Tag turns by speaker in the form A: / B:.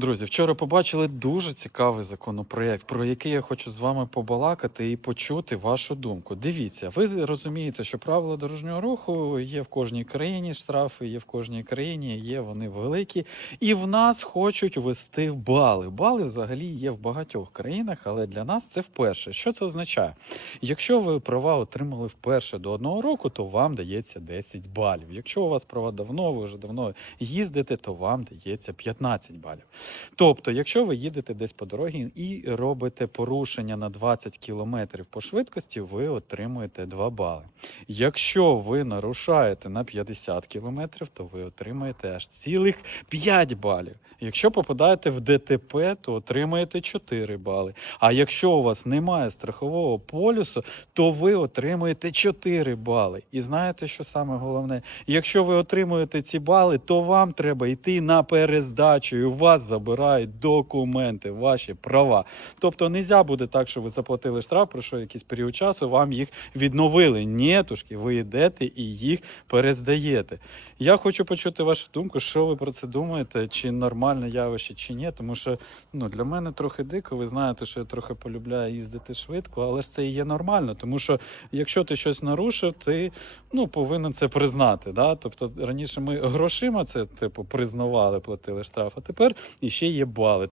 A: Друзі, вчора побачили дуже цікавий законопроєкт, про який я хочу з вами побалакати і почути вашу думку. Дивіться, ви розумієте, що правила дорожнього руху є в кожній країні, штрафи є в кожній країні, є вони великі, і в нас хочуть ввести бали. Бали взагалі є в багатьох країнах, але для нас це вперше. Що це означає? Якщо ви права отримали вперше до одного року, то вам дається 10 балів. Якщо у вас права давно, ви вже давно їздите, то вам дається 15 балів. Тобто, якщо ви їдете десь по дорозі і робите порушення на 20 км по швидкості, ви отримуєте 2 бали. Якщо ви нарушаєте на 50 км, то ви отримаєте аж цілих 5 балів. Якщо попадаєте в ДТП, то отримаєте 4 бали. А якщо у вас немає страхового полюсу, то ви отримуєте 4 бали. І знаєте, що саме головне? Якщо ви отримуєте ці бали, то вам треба йти на перездачу, і у вас забирають документи, ваші права. Тобто не можна буде так, що ви заплатили штраф, пройшов якийсь період часу, вам їх відновили. Нєтушки, ви йдете і їх перездаєте. Я хочу почути вашу думку, що ви про це думаєте, чи нормальне явище, чи ні. Тому що ну, для мене трохи дико. Ви знаєте, що я трохи полюбляю їздити швидко, але ж це і є нормально, тому що якщо ти щось нарушив, ти ну, повинен це признати. Да? Тобто раніше ми грошима це типу признавали, платили штраф, а тепер іще є бали.